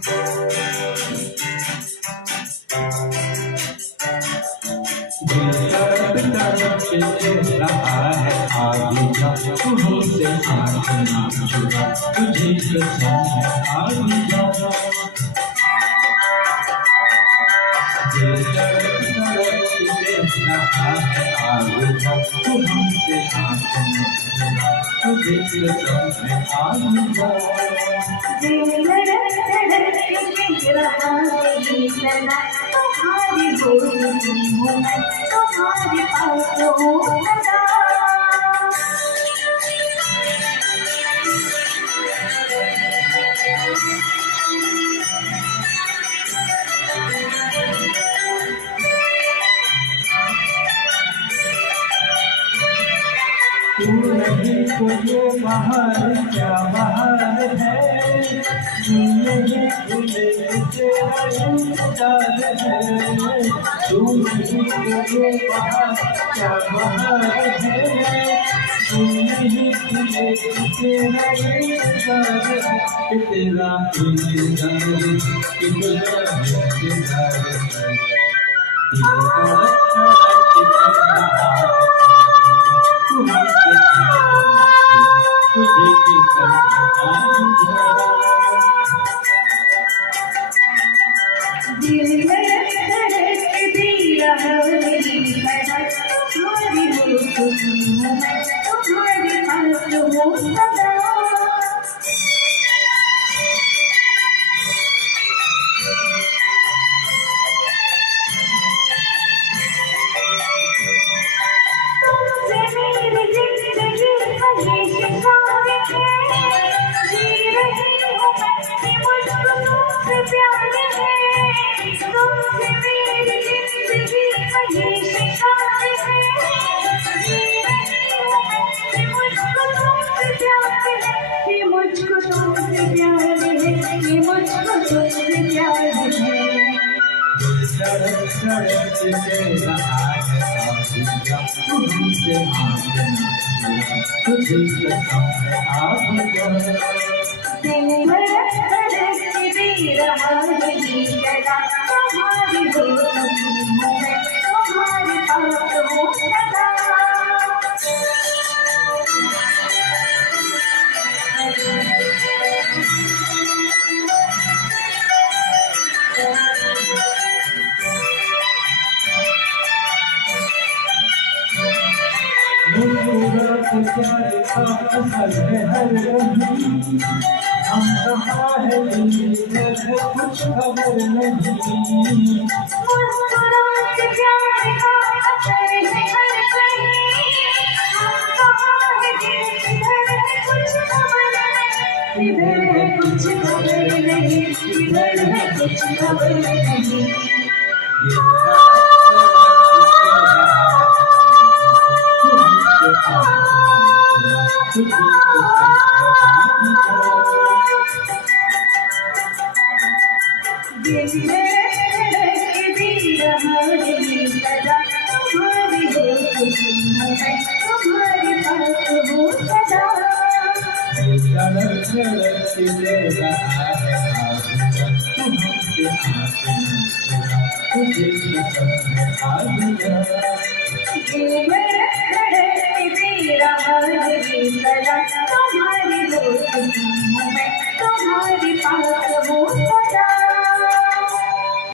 दिल तड़प तड़प के रहा है आगे जा, तू हमसे हाथ ना छुड़ा, तुझे कसम है आगे जा। दिल तड़प तड़प के रहा है आगे जा, तू हमसे हाथ ना छुड़ा, तुझे कसम है आगे जा। दिल धड़क धड़क के रहा है गीत लगा, तुम्हारी बोलती हूँ मैं, तुम्हारे पास हूँ सदा। तू नहीं तो ये बाहर क्या बाहर है, तू नहीं भूले तेरा इंतजार है। तू नहीं तो ये बाहर क्या बाहर है, तू नहीं भूले तेरा इंतजार है। कि तेरा इंतजार कि तुझा इंतजार है। दिल तड़प तड़प के रहा है तू हमसे तुझे कसम है दिल धड़क धड़क भी रहा है गीत लगा, तुम्हारी बोलती हूँ मैं, तुम्हारे पास हूँ सदा। मुझको तुमसे प्यार है, ये मुझको तुमसे प्यार है। सड़क सड़क से रहा है आगे जा, तू हमसे हाथ ना छुड़ा, तुझे कसम है आगे जा। दिल धड़क धड़क भी रहा है गीत लगा, तुम्हारी बोलती हूँ मैं, तुम्हारे पास हूँ सदा। मुस्कुराते प्यार का असर है हर रही, हम कहाँ है दिल में कुछ खबर नहीं। मुस्कुराते प्यार का असर है हर कहीं, हम कहाँ है दिल में कुछ खबर नहीं। इधर है कुछ खबर नहीं, इधर है कुछ खबर नहीं। दिल तड़प तड़प के रहा है तू हमसे हाथ ना छुड़ा, तुझे कसम है आगे जा। दिल धड़क भी रहा है गीत लगा, तुम्हारी बोलती हूँ मैं, तुम्हारे पास हूँ सदा। तड़प तड़प के रहा है आगे जा, तू हमसे हाथ ना छुड़ा, तुझे कसम है आगे जा। दिल धड़क भी रहा है गीत लगा, तुम्हारी बोलती हूँ मैं, तुम्हारे